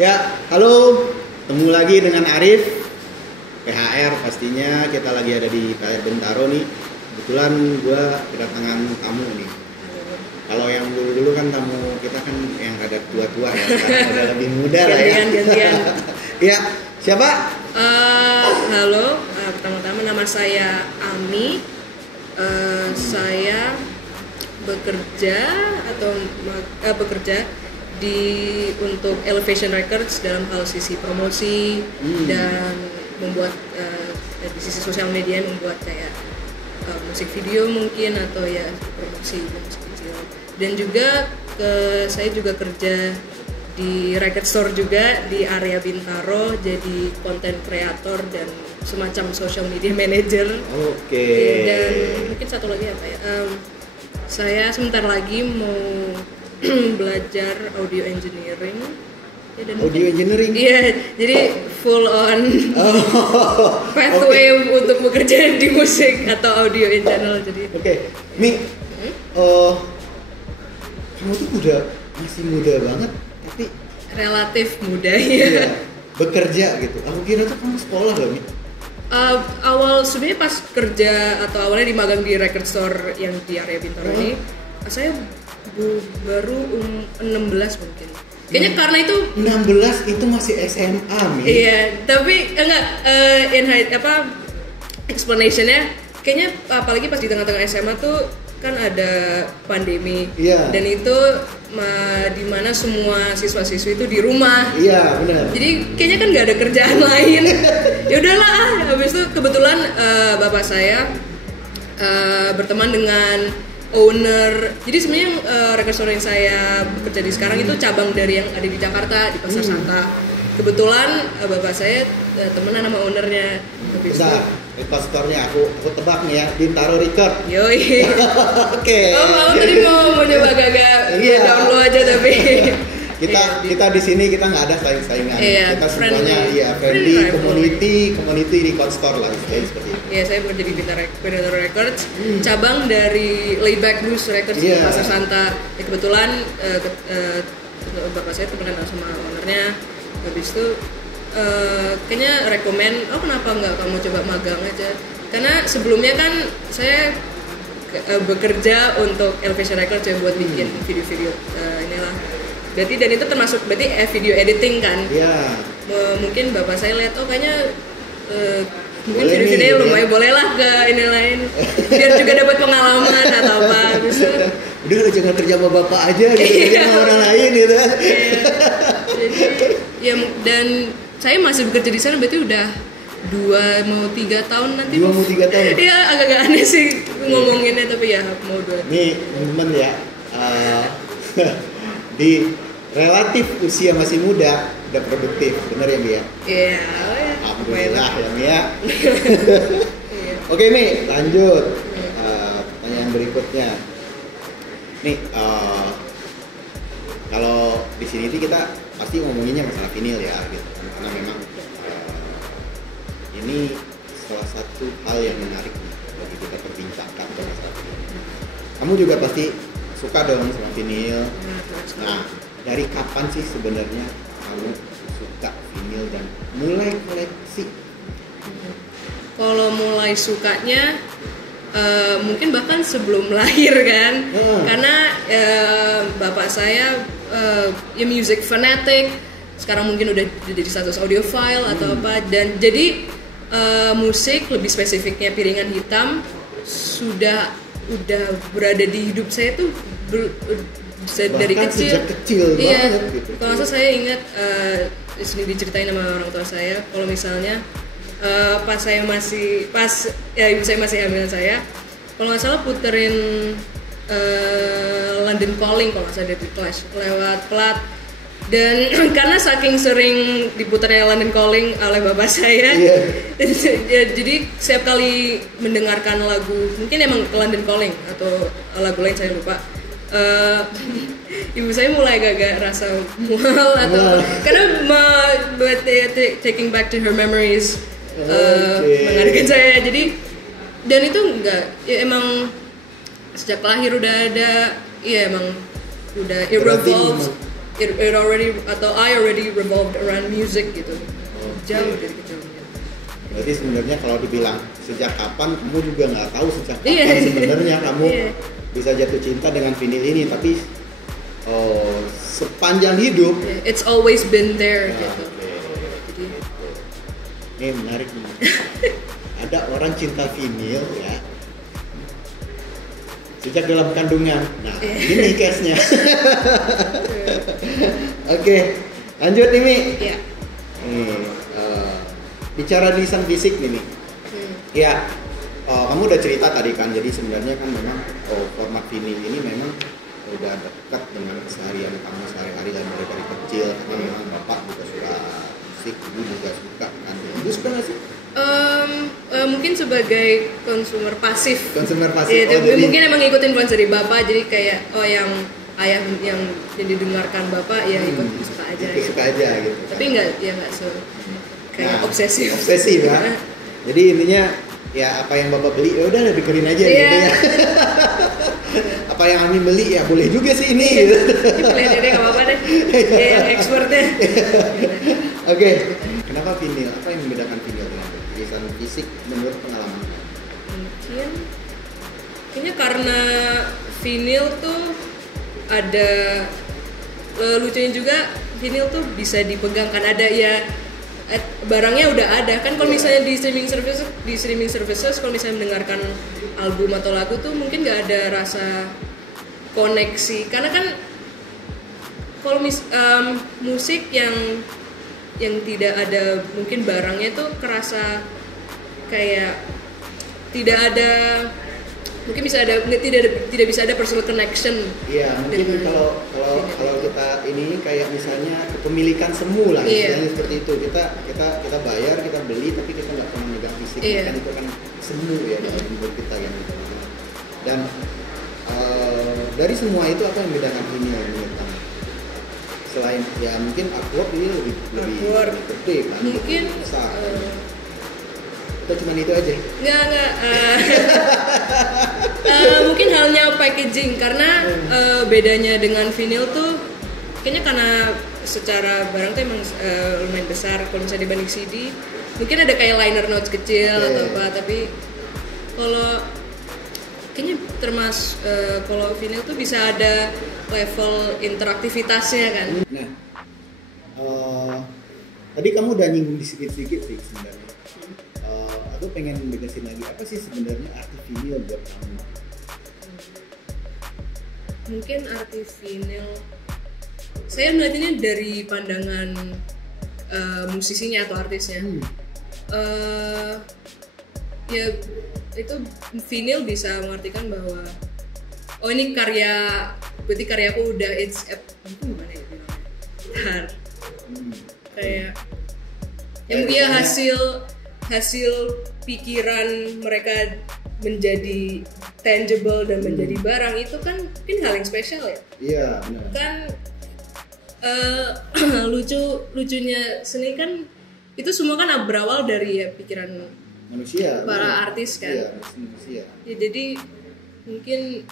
Ya, halo, ketemu lagi dengan Arif, PHR pastinya. Kita lagi ada di PHR Bintaro nih. Kebetulan gue kedatangan tamu nih. Kalau yang dulu-dulu kan tamu kita kan yang rada tua-tua ya, sekarang udah lebih muda lah ya. Gantian. Ya, siapa? Halo, pertama-tama nama saya Ami. Saya bekerja untuk Elevation Records dalam hal sisi promosi dan membuat di sisi sosial media, membuat kayak musik video mungkin atau ya promosi musik kecil. Dan juga saya juga kerja di record store juga di area Bintaro, jadi content creator dan semacam social media manager. Oke. Dan mungkin satu lagi apa ya? Saya sebentar lagi mau belajar audio engineering. Ya, dan audio engineering? Iya, jadi full on pathway untuk bekerja di musik atau audio in general. Jadi. Oke. Mi, kamu tuh masih muda banget, tapi relatif muda ya. Iya, bekerja gitu. Aku kira tuh kamu sekolah loh, Mi. Awal sebenarnya pas kerja atau awalnya di magang di record store yang di area Bintaro ini, saya baru 16 mungkin. Kayaknya karena itu 16 itu masih SMA, Mi. Iya, tapi enggak explanationnya kayaknya apalagi pas di tengah-tengah SMA tuh kan ada pandemi. Iya. Dan itu di mana semua siswa-siswi itu di rumah. Iya, benar. Jadi kayaknya kan nggak ada kerjaan lain. Ya udahlah, habis itu kebetulan bapak saya berteman dengan owner. Jadi sebenarnya record store yang saya bekerja di sekarang itu cabang dari yang ada di Jakarta di Pasar Santa. Kebetulan bapak saya temenan sama ownernya. Bentar, record store-nya aku tebak nih ya, Bintaro Record. Yoi. Oke. Oh, tadi mau nyoba agak download aja tapi kita di sini kita nggak ada saingan. Iya, kita semuanya friendly community record store lah, seperti itu. Iya, saya bekerja di Bintaro Records, cabang dari Layback Blues Records di Pasar Santa. Ya, kebetulan bapak saya temenan sama ownernya. Habis itu kayaknya rekomen, kenapa nggak kamu coba magang aja? Karena sebelumnya kan saya bekerja untuk Elevation Records yang buat bikin video-video inilah. Berarti dan itu termasuk berarti video editing kan? Iya. Mungkin bapak saya lihat kayaknya mungkin video-video lumayan boleh lah ke ini lain biar juga dapat pengalaman atau apa. Habis itu udah jangan kerja sama bapak aja gitu, kerja sama orang lain gitu. Jadi ya, dan saya masih bekerja di sana berarti udah 2 mau 3 tahun nanti. 2 mau 3 tahun. Iya, agak aneh sih ngomonginnya tapi ya mau 2. Nih, teman-teman ya. Di relatif usia masih muda udah produktif, benar ya, Mi ya? Iya. Alhamdulillah ya, Mi ya. Oke, Mi, lanjut. Pertanyaan berikutnya. Nih, kalau di sini kita pasti ngomonginnya masalah vinil ya, gitu. Karena memang ini salah satu hal yang menarik nih bagi kita perbincangkan masalah vinil. Kamu juga pasti suka dong sama vinil. Nah, dari kapan sih sebenarnya kamu suka vinil dan mulai koleksi? Kalau mulai sukanya mungkin bahkan sebelum lahir kan, karena bapak saya ya music fanatic, sekarang mungkin udah jadi status audiophile atau apa, dan jadi musik lebih spesifiknya piringan hitam udah berada di hidup saya tuh dari kecil. Sejak kecil banget gitu. Kalau nggak salah saya ingat sering diceritain sama orang tua saya kalau misalnya pas ibu saya masih hamil saya, kalau nggak salah puterin London Calling kalau nggak salah dari Clash lewat plat. Dan karena saking sering diputarnya London Calling oleh bapak saya, jadi setiap kali mendengarkan lagu, mungkin emang London Calling atau lagu lain saya lupa, ibu saya mulai agak rasa mual atau karena taking back to her memories, mengadakan saya. Jadi dan itu enggak, ya emang sejak lahir udah ada, ya emang udah evolve. it already atau I already revolved around music gitu. Jauh dari kecilnya. Berarti sebenarnya kalau dibilang sejak kapan, kamu juga nggak tahu sejak kapan sebenarnya kamu bisa jatuh cinta dengan vinyl ini, tapi sepanjang hidup it's always been there gitu. Jadi ini menarik nih. Ada orang cinta vinyl ya sejak dalam kandungan. Nah, ini case-nya. Oke, lanjut nih Mi. Iya. Bicara desain fisik nih Mi. Ya, kamu udah cerita tadi kan, jadi sebenarnya kan memang format vinyl ini memang udah dekat dengan keseharian kamu sehari-hari dari kecil, karena memang bapak juga suka musik, ibu juga suka kan. Ibu suka nggak sih? Mungkin sebagai konsumer pasif. Ya, jadi mungkin emang ngikutin influence dari bapak, jadi kayak yang ayah yang didengarkan bapak ya ikut suka aja. Suka aja gitu. Tapi nggak kayak obsesif ya. Jadi intinya ya apa yang bapak beli ya udah dengerin aja gitu ya. Apa yang Ami beli ya boleh juga sih ini gitu. Boleh deh, nggak apa-apa deh. Dia yang expertnya. Oke. Kenapa vinyl? Apa yang membedakan vinyl dengan desain fisik menurut pengalaman? Mungkin kayaknya karena vinyl tuh ada lucunya juga, vinyl tuh bisa dipegang kan, ada ya barangnya udah ada kan. Kalau misalnya di streaming services kalau misalnya mendengarkan album atau lagu tuh mungkin nggak ada rasa koneksi, karena kan kalau musik yang tidak ada mungkin barangnya tuh kerasa kayak tidak ada, mungkin tidak bisa ada personal connection. Iya, mungkin kalau kita ini kayak misalnya kepemilikan semu lah, istilahnya seperti itu. Kita bayar, kita beli, tapi kita nggak pernah megang fisik, kan itu kan semu ya dalam hidup kita yang gitu. Dan dari semua itu apa yang membedakan ini menurut kamu? Selain ya mungkin artwork ini lebih gede kan, mungkin besar. Atau cuma itu aja? Nggak. Mungkin halnya packaging, karena bedanya dengan vinyl tuh kayaknya karena secara barang tuh emang lumayan besar. Kalau misalnya dibanding CD mungkin ada kayak liner notes kecil atau apa, tapi kalau kayaknya kalau vinyl tuh bisa ada level interaktivitasnya kan. Nah, tadi kamu udah nyinggung sedikit sih sebenarnya. Aku pengen mendegasin lagi, apa sih sebenarnya arti vinyl buat kamu? Mungkin arti vinyl, saya melihatnya dari pandangan musisinya atau artisnya. Ya itu vinyl bisa mengartikan bahwa ini berarti karyaku udah gimana ya bilangnya? Kayak yang dia hasil pikiran mereka menjadi tangible dan menjadi barang, itu kan mungkin hal yang spesial ya. Iya, benar. Kan lucunya seni kan itu semua kan berawal dari pikiran manusia, para artis kan. Iya, manusia. Ya, jadi mungkin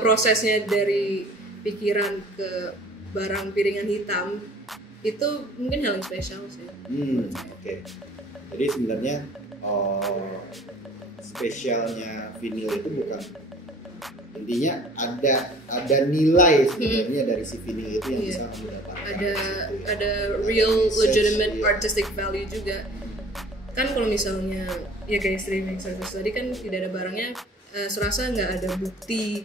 prosesnya dari pikiran ke barang piringan hitam itu mungkin hal yang spesial sih. Oke. Jadi sebenarnya spesialnya vinyl itu bukan, intinya ada nilai sebenarnya dari si vinyl itu yang bisa kamu dapatkan. Ada real legitimate artistic value juga. Kan kalau misalnya ya kayak streaming service tadi kan tidak ada barangnya, serasa nggak ada bukti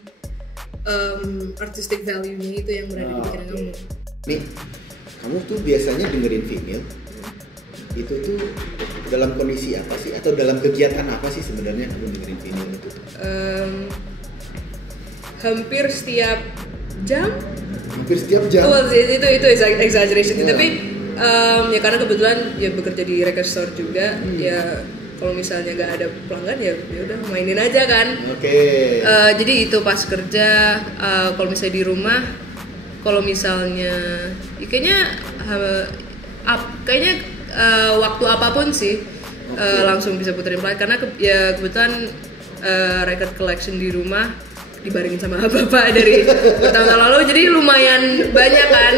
artistic value-nya itu yang berada di pikiran kamu. Nih, kamu tuh biasanya dengerin vinyl itu tuh dalam kondisi apa sih, atau dalam kegiatan apa sih sebenarnya kamu dengerin vinyl itu? Hampir setiap jam. Oh, itu exaggeration. Tapi ya karena kebetulan ya bekerja di record store juga, ya kalau misalnya nggak ada pelanggan ya udah mainin aja kan. Oke. Jadi itu pas kerja, kalau misalnya di rumah, kalau misalnya ya kayaknya waktu apapun sih langsung bisa puterin play, karena ya kebetulan record collection di rumah dibarengin sama bapak dari tahun lalu, jadi lumayan banyak kan.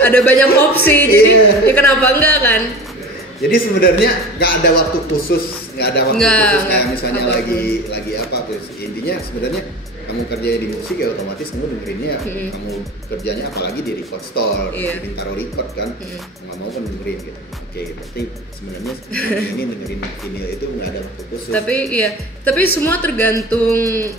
ada banyak opsi, jadi ya kenapa enggak kan? Jadi sebenarnya nggak ada waktu khusus, kayak misalnya lagi apa terus intinya sebenarnya kamu kerja di musik ya otomatis kamu dengerinnya kamu kerjanya apalagi di record store, di Bintaro record kan, nggak mau kan dengerin gitu. Oke, berarti sebenarnya ini dengerin vinyl itu nggak ada waktu khusus. Tapi semua tergantung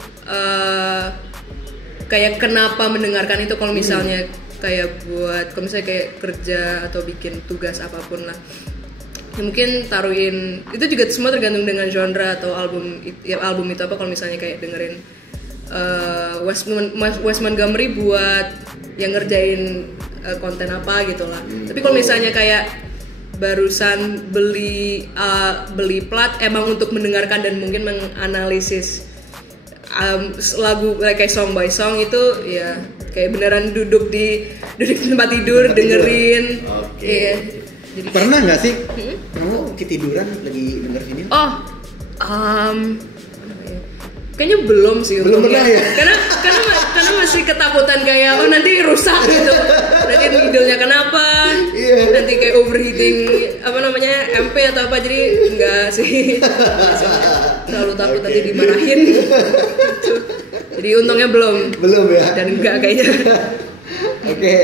kayak kenapa mendengarkan itu. Kalau misalnya kalau misalnya kayak kerja atau bikin tugas apapun lah, ya mungkin taruhin itu juga semua tergantung dengan genre atau album itu apa. Kalau misalnya kayak dengerin Wes Montgomery buat yang ngerjain konten apa gitu lah. Tapi kalau misalnya kayak barusan beli plat emang untuk mendengarkan dan mungkin menganalisis lagu kayak song by song itu ya kayak beneran duduk di tempat tidur dengerin. Iya. Jadi, pernah nggak sih kamu ketiduran lagi denger vinyl? Kayaknya belum sih. Belum pernah ya? Karena masih ketakutan kayak nanti rusak gitu. Nanti needle-nya kenapa? Nanti kayak overheating MP atau apa, jadi enggak sih. Terlalu takut nanti dimarahin. Gitu. Jadi untungnya belum ya. Dan enggak kayaknya. Oke,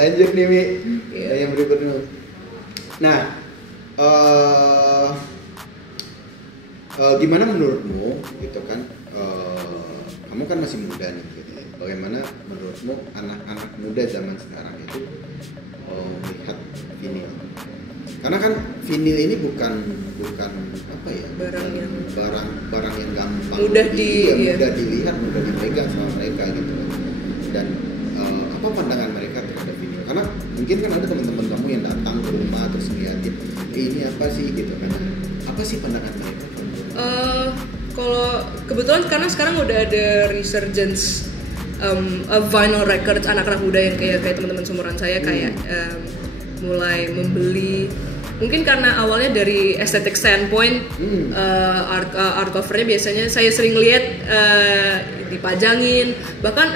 lanjut nih Mi. Yang berikutnya. Nah, gimana menurutmu gitu kan? Kamu kan masih muda nih gitu. Bagaimana menurutmu anak-anak muda zaman sekarang itu melihat vinyl? Karena kan vinyl ini bukan apa ya? Barang yang gampang. Mudah dilihat, mudah dipegang sama mereka gitu. Dan apa pandangan mereka terhadap vinyl? Karena mungkin kan ada teman-teman kamu yang datang ke rumah terus ngeliatin ini apa sih gitu kan? Apa sih pandangan mereka? Kalau kebetulan karena sekarang udah ada resurgence vinyl records, anak-anak muda yang kayak teman-teman seumuran saya kayak mulai membeli, mungkin karena awalnya dari aesthetic standpoint, art covernya biasanya saya sering lihat dipajangin, bahkan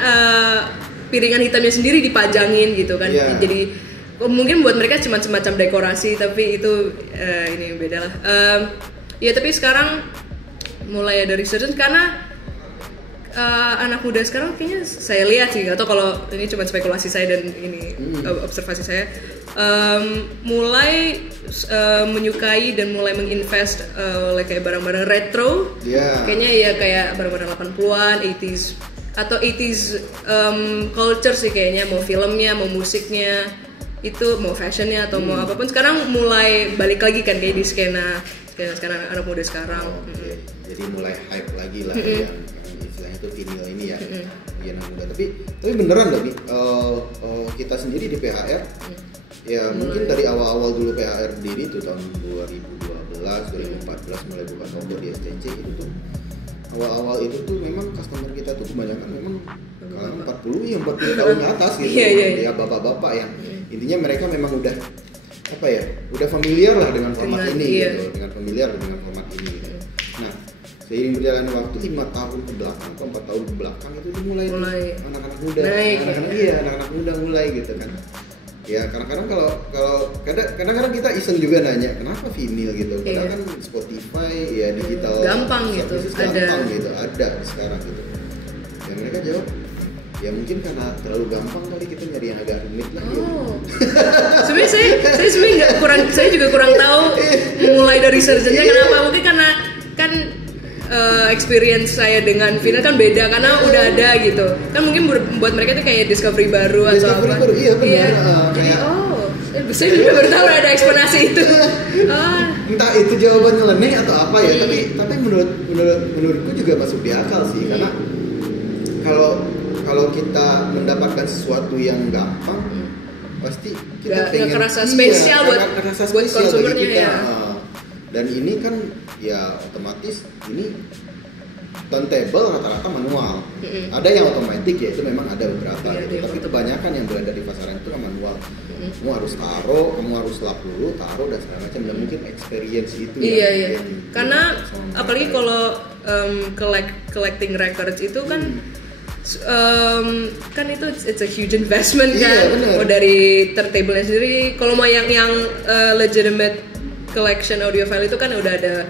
piringan hitamnya sendiri dipajangin gitu kan. Jadi mungkin buat mereka cuma semacam dekorasi, tapi itu ini beda lah. Ya tapi sekarang mulai ada resurgence karena anak muda sekarang kayaknya saya lihat sih, atau kalau ini cuma spekulasi saya dan ini observasi saya, mulai menyukai dan mulai menginvest kayak barang-barang retro, kayaknya ya kayak barang-barang 80-an, 80s atau 80s culture sih kayaknya, mau filmnya, mau musiknya, itu mau fashionnya atau mau apapun sekarang mulai balik lagi kan kayak di skena anak muda sekarang. Jadi mulai hype lagi lah yang istilahnya itu vinyl ini ya, anak muda. Tapi beneran loh, kita sendiri di PHR ya mungkin dari awal-awal dulu PHR berdiri tuh tahun 2012, 2014 mulai buka toko di STC itu tuh. Awal-awal itu tuh memang customer kita tuh kebanyakan memang kalangan 40 tahun ke atas gitu. Ya bapak-bapak yang intinya mereka memang udah familiar lah dengan format ini gitu, dengan familiar dengan format ini gitu. Nah, seiring berjalannya waktu 5 tahun ke belakang atau 4 tahun ke belakang itu mulai anak-anak muda, anak-anak muda mulai gitu kan. Ya kadang-kadang kita iseng juga nanya kenapa vinyl gitu, padahal kan Spotify ya digital gampang gitu, ada sekarang gitu. Ya mereka jawab ya mungkin karena terlalu gampang kali kita nyari yang agak rumit lah. Sebenarnya saya juga kurang tahu mulai dari research-nya kenapa. Mungkin karena kan experience saya dengan vinyl kan beda karena udah ada gitu. Kan mungkin buat mereka itu kayak discovery baru atau apa. Jadi saya juga baru tahu ada eksplanasi itu. Entah itu jawaban nyeleneh atau apa ya, tapi menurutku juga masuk di akal sih, karena kalau kita mendapatkan sesuatu yang gampang, pasti kita pengen kerasa spesial buat konsumernya kita. Dan ini kan ya otomatis ini turntable rata-rata manual. Ada yang otomatis ya, itu memang ada beberapa gitu. Tapi kebanyakan yang berada di pasaran itu kan manual. Kamu harus kamu harus lap dulu, taruh dan segala macam, dan mungkin experience itu karena apalagi kalau collecting records itu kan Kan itu it's a huge investment kan. Iya, bener. Mau dari turntable-nya sendiri, kalau mau yang legitimate collection audiophile itu kan udah ada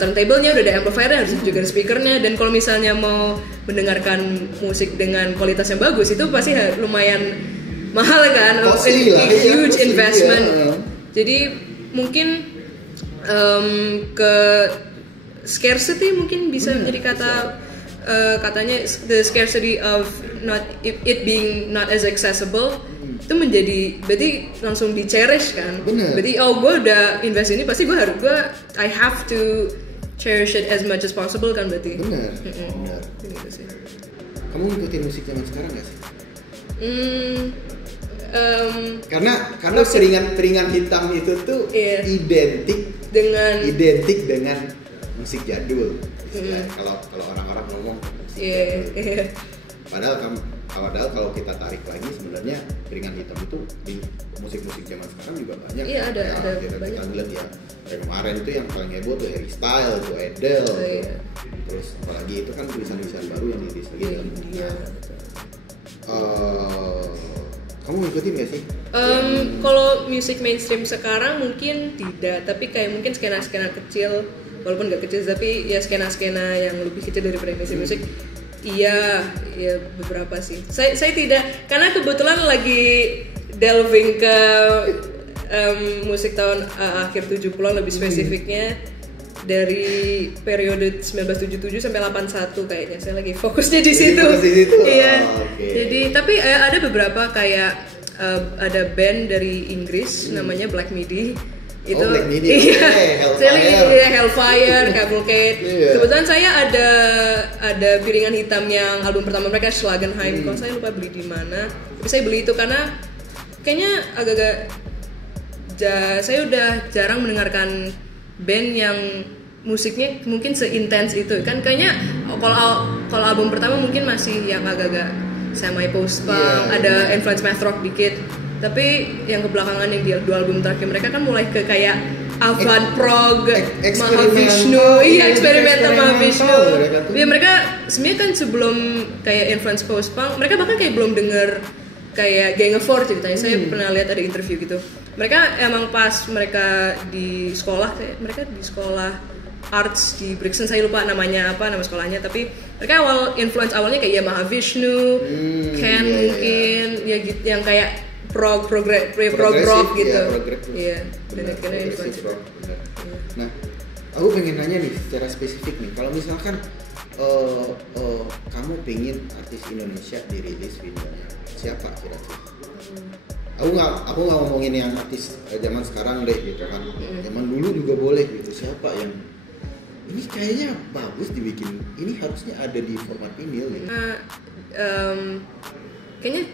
turntable-nya, udah ada amplifier-nya, harus juga ada speaker-nya. Dan kalau misalnya mau mendengarkan musik dengan kualitas yang bagus itu pasti lumayan mahal kan, huge investment. Iya. Jadi mungkin ke scarcity mungkin bisa menjadi katanya the scarcity of it being not as accessible itu menjadi berarti langsung di cherish kan. Bener. Berarti gue udah invest ini pasti gue I have to cherish it as much as possible kan berarti. Bener. Gitu sih. Kamu ngikutin musik zaman sekarang nggak sih? Karena piringan hitam itu tuh identik dengan musik jadul. Kalau orang-orang ngomong musik jadul. Padahal kalau kita tarik lagi sebenarnya piringan hitam itu di musik-musik zaman sekarang juga banyak. Iya, ada kita banyak. Kita lihat ya kemarin itu yang paling heboh tuh Harry Styles, tuh Adele. Iya. Terus apalagi itu kan tulisan-tulisan baru yang dirilis lagi. Iya. Kamu ngikutin gak sih? Kalau musik mainstream sekarang mungkin tidak, tapi kayak mungkin skena-skena kecil, walaupun gak kecil tapi ya skena-skena yang lebih kecil daripada musik. Iya beberapa sih. Saya tidak, karena kebetulan lagi delving ke musik tahun akhir 70-an lebih spesifiknya dari periode 1977 sampai 81 kayaknya. Saya lagi fokusnya di situ. Iya. Okay. Jadi tapi ada beberapa kayak ada band dari Inggris namanya Black Midi. Itu Black Midi. Hellfire, Hellfire, Cavalcade. Yeah. Kebetulan saya ada piringan hitam yang album pertama mereka Schlagenheim. Kalau saya lupa beli di mana. Tapi saya beli itu karena kayaknya agak-agak saya udah jarang mendengarkan band yang musiknya mungkin seintens itu kan. Kayaknya kalau album pertama mungkin masih yang agak-agak semi post punk, ada influence math rock dikit. Tapi yang kebelakangan yang di dua album terakhir mereka kan mulai ke kayak avant prog, Mahavishnu, eksperimental Mahavishnu. Ya mereka sebenarnya kan sebelum kayak influence post punk, mereka bahkan kayak belum denger kayak Gang of Four ceritanya. Saya pernah lihat ada interview gitu. Mereka emang pas mereka di sekolah, mereka di sekolah arts di Brixton, saya lupa nama sekolahnya, tapi mereka influence awalnya kayak Mahavishnu, Ken mungkin, ya gitu, yang kayak prog rock gitu. Iya, dan akhirnya influence rock. Nah, aku pengen nanya nih secara spesifik nih, kalau misalkan kamu pengen artis Indonesia dirilis videonya, siapa kira-kira? Aku nggak ngomongin yang artis zaman sekarang deh gitu kan, zaman dulu juga boleh gitu. Siapa yang ini kayaknya bagus dibikin, ini harusnya ada di format vinyl gitu. Kayaknya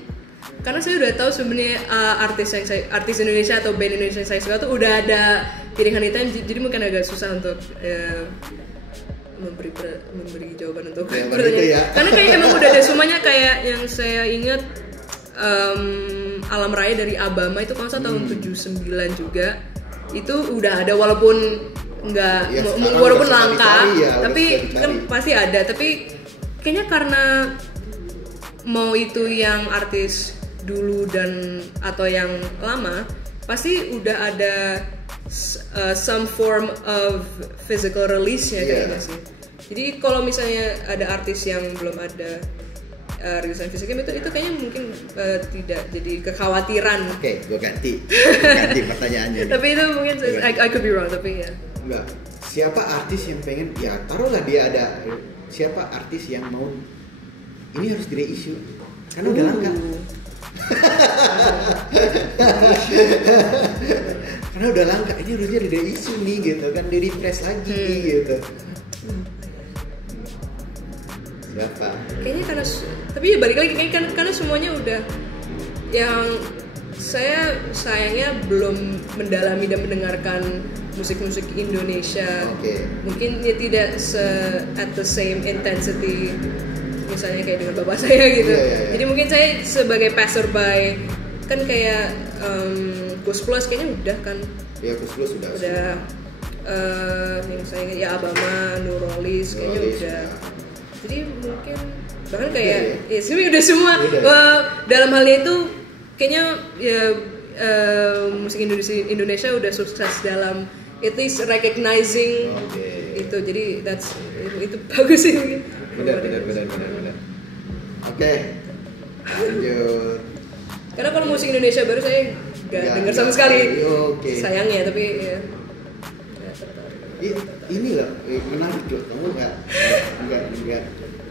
karena saya udah tahu sebenarnya artis Indonesia atau band Indonesia yang saya suka tuh udah ada piringan hitam, jadi mungkin agak susah untuk memberi jawaban untuk pertanyaan. Ya. Karena kayak emang udah ada semuanya, kayak yang saya ingat Alam Raya dari Abama itu kalau saya tahun 79 juga itu udah ada, walaupun walaupun langka tapi kan pasti ada. Tapi kayaknya karena mau itu yang artis dulu atau yang lama pasti udah ada some form of physical release-nya kayaknya sih. Jadi kalau misalnya ada artis yang belum ada rilisan fisiknya itu kayaknya mungkin tidak jadi kekhawatiran. Oke, gue ganti pertanyaannya. Tapi itu mungkin I could be wrong, tapi ya. Enggak. Siapa artis yang pengen, ya taruhlah dia ada, siapa artis yang mau ini harus di reissue karena udah langka. Karena udah langka, ini harusnya di reissue nih gitu kan, di refresh lagi gitu. Siapa? Kayaknya tapi ya balik lagi kayaknya karena semuanya udah, yang saya sayangnya belum mendalami dan mendengarkan musik-musik Indonesia. Mungkin ya tidak at the same intensity misalnya kayak dengan bapak saya gitu. Jadi mungkin saya sebagai passerby kan kayak Gus Plus kayaknya udah kan. Iya, Gus Plus udah. Yang saya ingat ya Abama, Nurholis kayaknya udah. Jadi mungkin bahkan kayak ya sebenarnya udah semua dalam halnya itu kayaknya ya musik Indonesia udah sukses dalam at least recognizing itu, jadi itu bagus sih mungkin. Benar. Oke, lanjut. Karena kalau musik Indonesia baru saya nggak dengar sama sekali. Sayangnya, tapi ya. Ini loh, menarik loh. Kamu nggak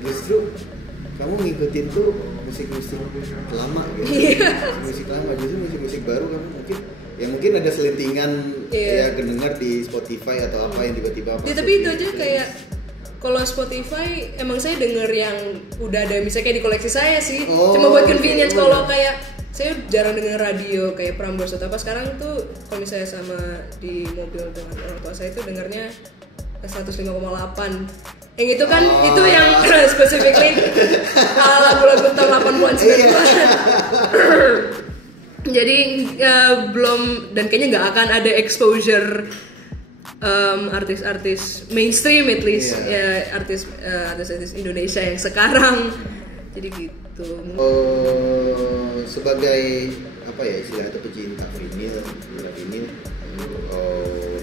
justru kamu ngikutin tuh musik lama gitu. Musik lama, justru musik baru kamu mungkin ada selentingan ya kedengar di Spotify atau apa yang tiba-tiba ya, tapi itu aja kayak kalau Spotify emang saya denger yang udah ada misalnya kayak di koleksi saya sih, cuma buat convenience. Kalau kayak saya jarang denger radio kayak Prambors atau apa. Sekarang tuh kalau misalnya sama di mobil dengan orang tua saya itu dengernya 105,8. Yang itu kan itu yang specifically lagu-lagu tahun 80-an 90-an. Jadi belum, dan kayaknya nggak akan ada exposure artis-artis mainstream at least ya, artis Indonesia yang sekarang. Jadi gitu. Sebagai apa ya istilahnya pecinta vinil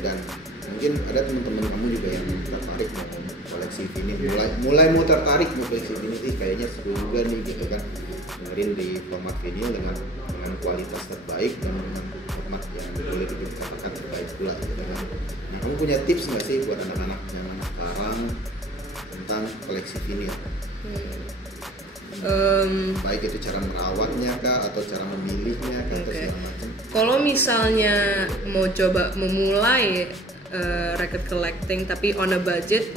dan mungkin ada teman-teman kamu juga yang tertarik mau koleksi vinil, mulai mau tertarik mau koleksi vinil, kayaknya seru juga nih gitu kan, dengerin di format vinil dengan kualitas terbaik dan dengan format yang boleh dikatakan terbaik pula gitu kan. Nah, kamu punya tips nggak sih buat anak-anak zaman sekarang tentang koleksi vinil? Baik itu cara merawatnya kah atau cara memilihnya kah atau segala macam. Kalau misalnya mau coba memulai record collecting tapi on a budget,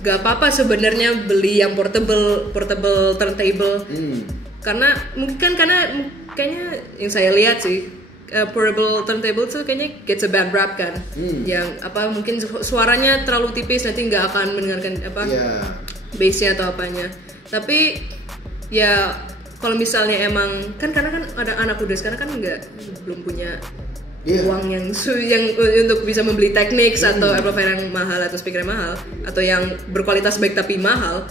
gak apa-apa sebenarnya beli yang portable turntable. Karena mungkin kayaknya yang saya lihat sih portable turntable tuh kayaknya gets a bad rap kan. Yang apa mungkin suaranya terlalu tipis nanti nggak akan mendengarkan apa bassnya atau apanya. Tapi ya kalau misalnya emang kan karena kan ada anak muda sekarang kan belum punya uang yang untuk bisa membeli Technics atau amplifier yang mahal atau speaker yang mahal atau yang berkualitas baik tapi mahal,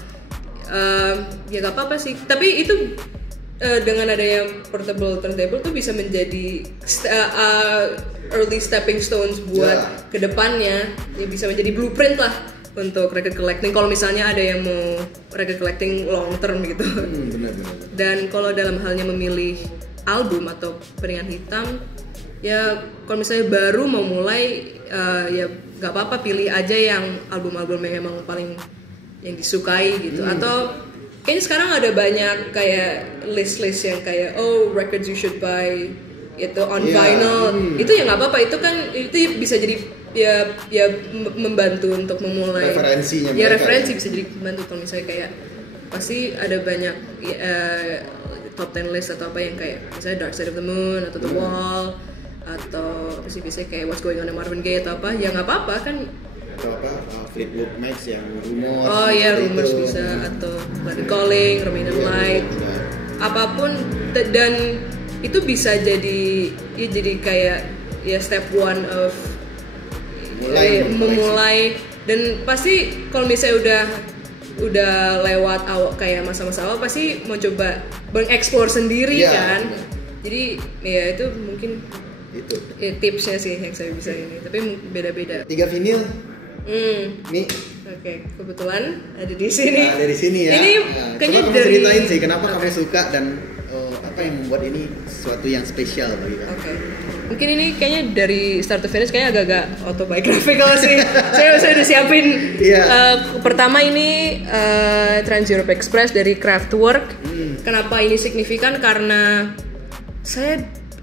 ya gak apa-apa sih. Tapi itu dengan adanya portable turntable tuh bisa menjadi early stepping stones buat kedepannya, ya bisa menjadi blueprint lah untuk record collecting kalau misalnya ada yang mau record collecting long term gitu. Benar. Dan kalau dalam halnya memilih album atau piringan hitam, ya kalau misalnya baru mau mulai ya nggak apa-apa, pilih aja yang album-album yang emang paling yang disukai gitu. Atau kayaknya sekarang ada banyak kayak list-list yang kayak records you should buy itu on vinyl. Itu ya nggak apa-apa, itu kan itu bisa jadi ya membantu untuk memulai referensinya. Ya referensi bisa jadi membantu kalau misalnya kayak pasti ada banyak top 10 list atau apa yang kayak misalnya Dark Side of the Moon atau The Wall atau biasanya kayak What's Going On Marvin Gaye atau apa, ya nggak apa-apa kan. Atau apa Fleetwood Mac yang Rumors. Rumors bisa, atau Blood Calling, Remain in Light, apapun, dan itu bisa jadi kayak ya step one of memulai. Dan pasti kalau misalnya udah lewat kayak masa-masa awal pasti mau coba mengeksplor sendiri kan. Jadi ya itu mungkin itu tipsnya sih yang saya bisa ini, tapi beda-beda. 3 vinil nih. Oke, kebetulan ada di sini. Ada di sini ya. Ini kayaknya kamu ceritain sih kenapa kamu suka dan apa yang membuat ini sesuatu yang spesial bagi kamu. Oke. Mungkin ini kayaknya dari start to finish kayaknya agak-agak autobiographical sih. saya udah siapin. Pertama ini Trans Europe Express dari Kraftwerk. Kenapa ini signifikan? Karena saya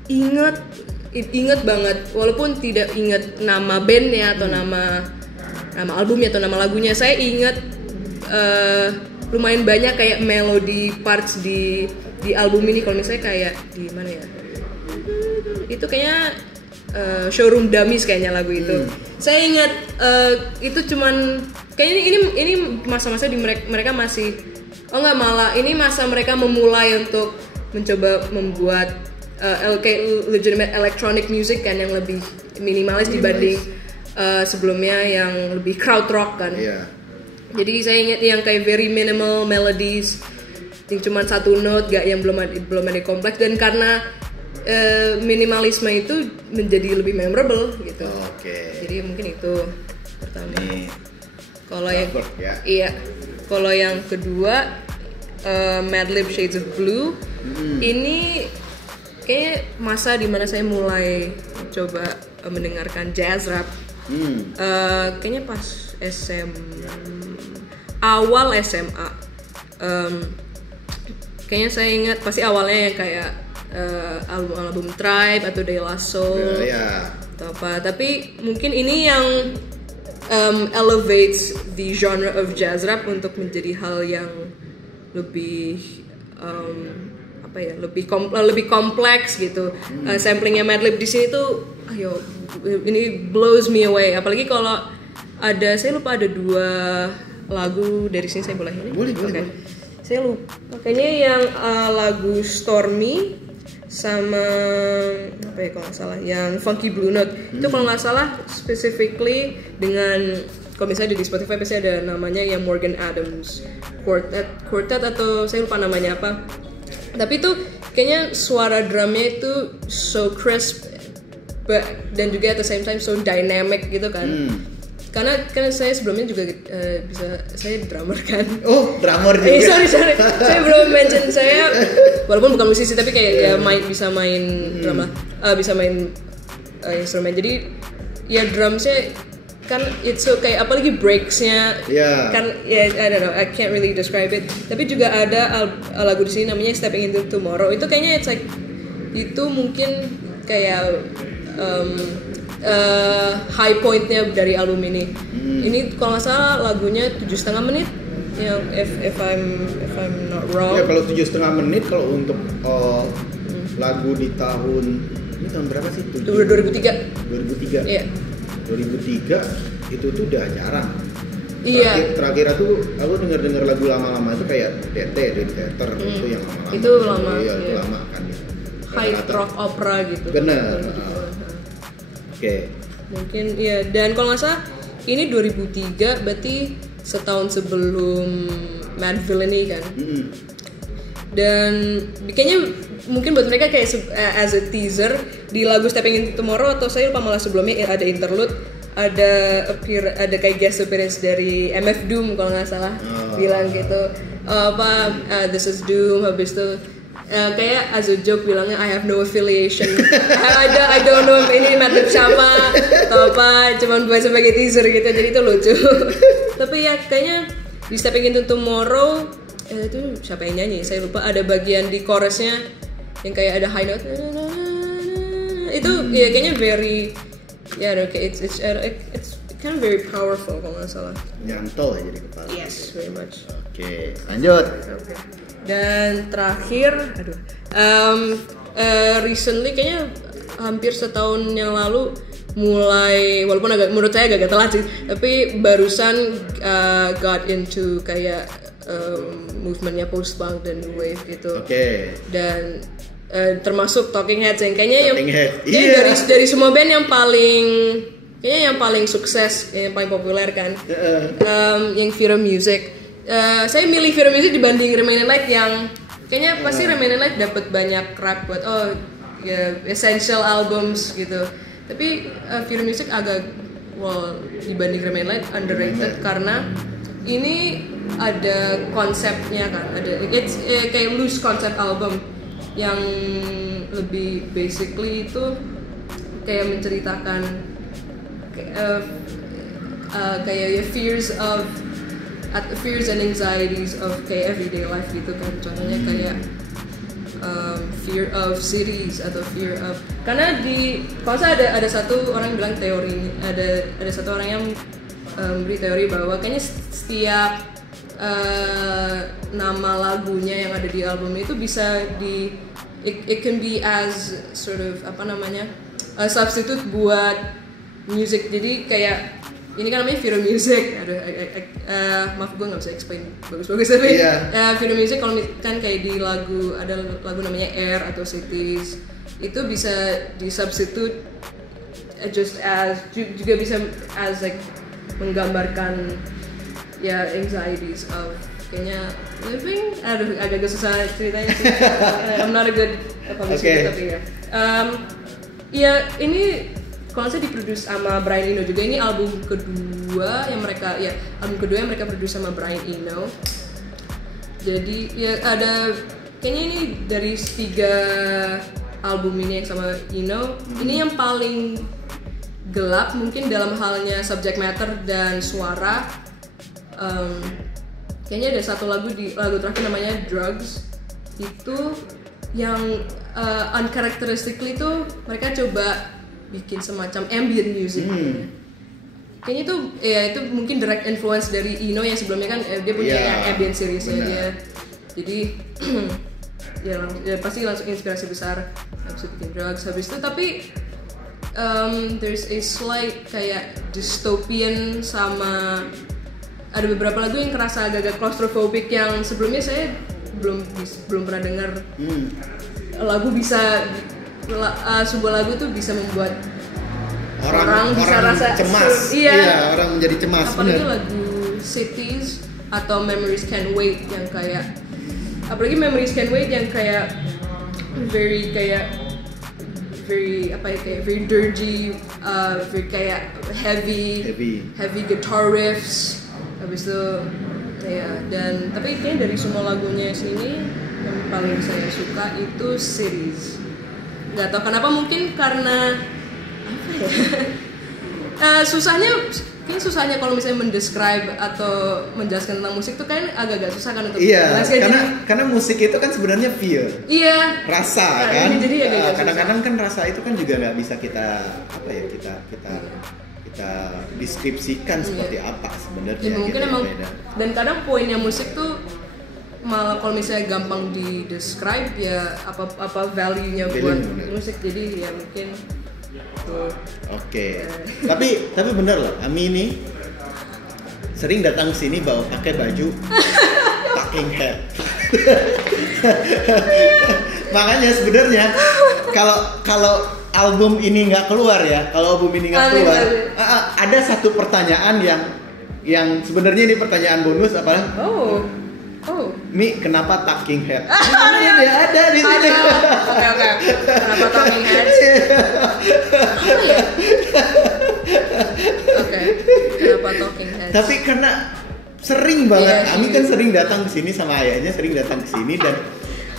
ingat banget, walaupun tidak ingat nama bandnya atau nama albumnya atau nama lagunya, saya ingat lumayan banyak kayak melody parts di album ini. Kalau misalnya kayak di mana ya, itu kayaknya Showroom Dummies kayaknya lagu itu. Saya ingat itu cuman kayaknya ini masa-masa di mereka masih malah ini masa mereka memulai untuk mencoba membuat kayak legitimate electronic music kan, yang lebih minimalis dibanding sebelumnya yang lebih crowd rock kan. Jadi saya ingat yang kayak very minimal melodies, yang cuma satu note, gak yang belum ada kompleks, dan karena minimalisme itu menjadi lebih memorable gitu. Jadi mungkin itu pertama. Kalau yang iya, kalau yang kedua Madlib Shades of Blue, ini kayaknya masa dimana saya mulai coba mendengarkan jazz rap. Kayaknya pas awal SMA. Kayaknya saya ingat pasti awalnya yang kayak album Tribe atau De La Soul atau apa. Tapi mungkin ini yang elevates the genre of jazz rap untuk menjadi hal yang lebih lebih kompleks gitu. Samplingnya Madlib di sini tuh, ini blows me away. Apalagi kalau saya lupa ada 2 lagu dari sini, saya boleh ini? Boleh. Saya lupa. Kayaknya yang lagu Stormy sama apa ya kalau nggak salah, yang Funky Blue Note. Itu kalau nggak salah specifically dengan, kalau misalnya di Spotify pasti ada namanya yang Morgan Adams Quartet atau saya lupa namanya apa. Tapi itu kayaknya suara drumnya itu so crisp, dan juga at the same time so dynamic gitu kan. Karena saya sebelumnya juga saya drummer kan. Oh, drummer juga. Sorry. Saya belum mention saya, walaupun bukan musisi tapi kayak bisa main drum lah, bisa main instrumen. Jadi ya drumsnya kan it's so kayak, apalagi breaksnya kan I don't know, I can't really describe it. Tapi juga ada lagu di sini namanya Stepping Into Tomorrow. Itu kayaknya it's like, itu mungkin kayak high pointnya dari album ini. Ini kalau nggak salah lagunya 7,5 menit. Yang if I'm not wrong. Ya kalau 7,5 menit kalau untuk lagu di tahun ini tahun berapa sih? 2003. Iya. 2003 itu tuh udah jarang. Terakhir tuh aku dengar lagu lama-lama itu kayak Dedi Theater itu yang lama-lama. Itu lama. Itu lama kan. High rock opera gitu. Bener. Mungkin ya, dan kalau nggak salah ini 2003, berarti setahun sebelum Mad Villainy kan. Dan kayaknya mungkin buat mereka kayak as a teaser di lagu Stepping Into Tomorrow, atau saya lupa malah sebelumnya ada interlude, ada kayak guest appearance dari MF Doom kalau nggak salah bilang gitu, this is Doom, habis itu kayak as a joke bilangnya I have no affiliation. I don't know ini Madlib siapa atau apa, cuman buat sebagai teaser gitu, jadi itu lucu. Tapi ya kayaknya di Stepping Into Tomorrow itu siapa yang nyanyi saya lupa, ada bagian di chorusnya yang kayak ada high note itu ya kayaknya very it's kind of very powerful kalau nggak salah, nyantol aja di kepala. Yes, very much. Oke, lanjut. Dan terakhir, recently kayaknya hampir setahun yang lalu mulai, walaupun menurut saya agak telat sih, tapi barusan got into kayak movementnya post punk dan new wave gitu. Dan termasuk Talking Heads yang kayaknya dari semua band yang paling sukses, yang paling populer kan, yang Vira Music. Saya milih Vira Music dibanding Remain in Light, yang kayaknya pasti Remain in Light dapat banyak rap buat essential albums gitu. Tapi Vira Music agak dibanding Remain in Light underrated karena ini ada konsepnya kan, it's kayak loose concept album yang lebih basically itu kayak menceritakan kayak fears and anxieties of kayak everyday life gitu kan. Contohnya kayak fear of cities atau fear of, karena kalau saya ada satu orang bilang teori, ada satu orang yang beri teori bahwa kayaknya setiap nama lagunya yang ada di album itu bisa it can be as sort of a substitute buat music. Jadi kayak ini kan namanya Vira Music. Maaf gue nggak bisa explain bagus-bagus, tapi Vira Music kalau kan kayak di ada lagu namanya Air atau Cities, itu bisa di substitute just as juga bisa as like menggambarkan ya anxieties of kayaknya living, aduh agak susah ceritanya sih. I'm not a good publisher tapi ya. Ya ini kalau saya diproduce sama Brian Eno juga, ini album kedua yang mereka produce sama Brian Eno. Jadi ya ada kayaknya ini dari 3 album ini yang sama Eno, ini yang paling gelap mungkin dalam halnya subject matter dan suara. Kayaknya ada satu lagu terakhir namanya Drugs, itu yang uncharacteristically tuh mereka coba bikin semacam ambient music. Kayaknya itu mungkin direct influence dari Eno yang sebelumnya kan dia punya yang ambient seriesnya dia. Jadi ya pasti langsung inspirasi besar habis bikin Drugs habis itu, tapi there's a slight kayak dystopian sama ada beberapa lagu yang kerasa agak-agak claustrophobic yang sebelumnya saya belum pernah dengar. Lagu bisa sebuah lagu tuh bisa membuat orang bisa rasa cemas. Iya, orang menjadi cemas. Apalagi lagu Cities atau Memories Can't Wait yang kayak very dirgy, very kayak heavy guitar riffs. Habis itu ya, dan tapi kayaknya dari semua lagunya sini yang paling saya suka itu Cities. Nggak tahu kenapa, mungkin karena apa ya? susahnya kalau misalnya mendescribe atau menjelaskan tentang musik tuh kan agak-agak susah kan untuk menjelaskan. Karena musik itu kan sebenarnya feel. Iya. Rasa kan. Jadi kadang-kadang kan rasa itu kan juga nggak bisa kita deskripsikan seperti apa sebenarnya. Ya, mungkin emang beda. Dan kadang poinnya musik tuh malah kalau misalnya gampang di describe ya apa value-nya buat musik, jadi ya mungkin Oke. Tapi bener loh, Ami ini sering datang ke sini bawa pakai baju Talking Head. Makanya sebenarnya kalau album ini nggak keluar ya, ada satu pertanyaan yang sebenarnya ini pertanyaan bonus apa? Mi, kenapa Talking Head? Ini dia ada di sini. Oke. Kenapa Talking Head? Oke. Kenapa Talking Head? Tapi karena sering banget, Ami kan sering datang ke sini sama ayahnya, sering datang ke sini dan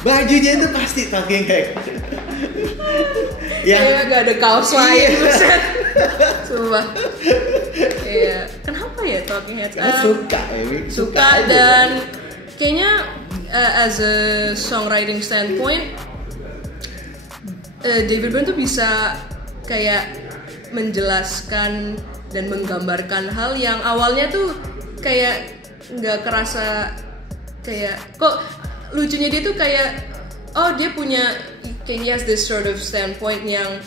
bajunya itu pasti Talking Head. Yang gak ada kaos lain, buset. Sumpah. Iya. Kenapa ya Talking Head? Suka dan kayaknya as a songwriting standpoint, David Byrne tuh bisa kayak menjelaskan dan menggambarkan hal yang awalnya tuh kayak nggak kerasa, kayak kok lucunya dia tuh kayak dia punya kayak he has this sort of standpoint yang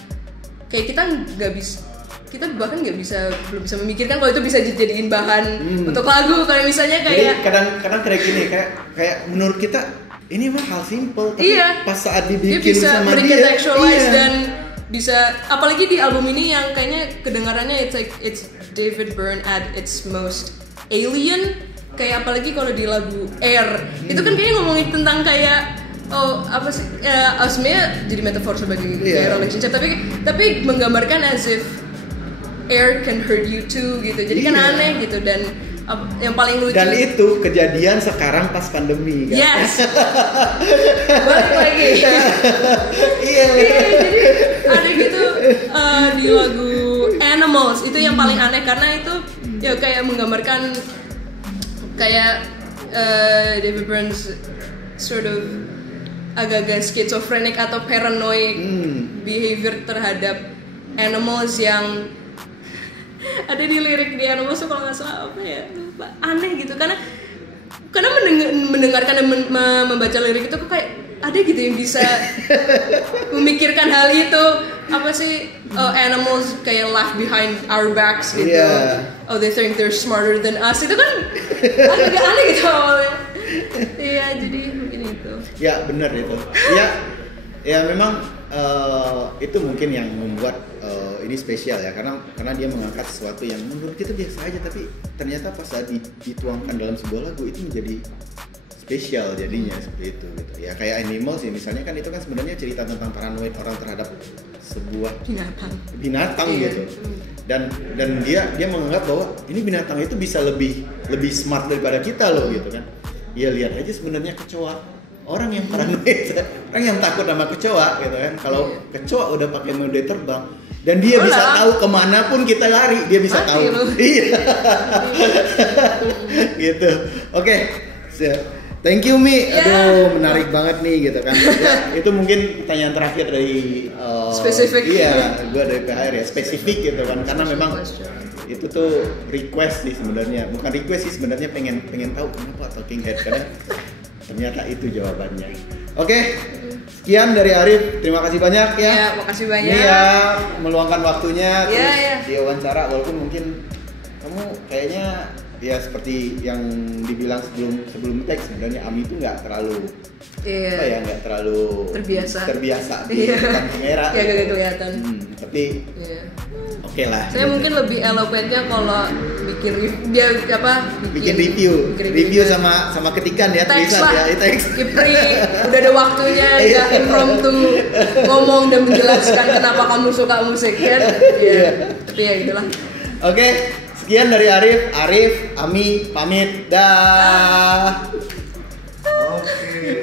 kayak kita bahkan belum bisa memikirkan kalau itu bisa dijadiin bahan untuk lagu. Kayak misalnya kayak kadang kayak gini, kayak menurut kita ini mah hal simple, tapi pas saat dibikin sama dia contextualize dan bisa, apalagi di album ini yang kayaknya kedengarannya it's David Byrne at its most alien. Kayak apalagi kalau di lagu Air itu kan kayaknya ngomongin tentang kayak apa sih sebenarnya jadi metafor sebagai relationship, tapi menggambarkan as if air can hurt you too gitu. Jadi kan aneh gitu, dan yang paling lucu dan itu kejadian sekarang pas pandemi kan. Yes. Balik lagi. Jadi ada gitu di lagu Animals itu yang paling aneh karena itu ya kayak menggambarkan kayak David Byrne's sort of agak-agak schizophrenic atau paranoid behavior terhadap animals yang ada di lirik di Animals tuh kalau nggak salah apa ya, lupa, aneh gitu karena mendengarkan dan membaca lirik itu kok kayak ada gitu yang bisa memikirkan hal itu, apa sih animals kayak laugh behind our backs gitu, they think they're smarter than us, itu kan agak aneh gitu awalnya. Iya, jadi mungkin itu. Ya benar itu. Ya memang itu mungkin yang membuat ini spesial ya karena dia mengangkat sesuatu yang menurut kita biasa aja tapi ternyata pas saat dituangkan dalam sebuah lagu itu menjadi spesial jadinya seperti itu gitu. Ya kayak Animals ya misalnya kan itu kan sebenarnya cerita tentang paranoid orang terhadap sebuah binatang gitu. Dan dia menganggap bahwa ini binatang itu bisa lebih smart daripada kita loh gitu kan. Ya lihat aja sebenarnya kecoa, orang yang paranoid, orang yang takut sama kecoa gitu kan. Kalau kecoa udah pakai mode terbang dan dia bisa tahu kemana pun kita lari, dia bisa tahu. Iya. Gitu. Oke. Thank you Mi, aduh menarik banget nih gitu kan. Ya, itu mungkin pertanyaan terakhir dari spesifik. Iya, gue dari PHR ya, spesifik gitu kan, karena memang itu tuh request sih sebenarnya, bukan request sih sebenarnya pengen tahu kenapa Talking Head karena ternyata itu jawabannya. Oke, sekian dari Arif, terima kasih banyak ya. Ya, makasih banyak. Ini ya meluangkan waktunya terus diwawancara walaupun mungkin kamu kayaknya ya seperti yang dibilang sebelum teks sebenarnya Ami itu nggak terlalu nggak terlalu terbiasa di depan kamera. Kayak gak kelihatan. Tapi oke lah. Saya mungkin lebih eloquentnya kalau bikin review sama ketikan ya tulisan ya teks. Kipri udah ada waktunya nggak impromptu ngomong dan menjelaskan kenapa kamu suka musik kan. Tapi ya gitulah. Oke. Sekian dari Arif, Ami pamit, dah. Oke.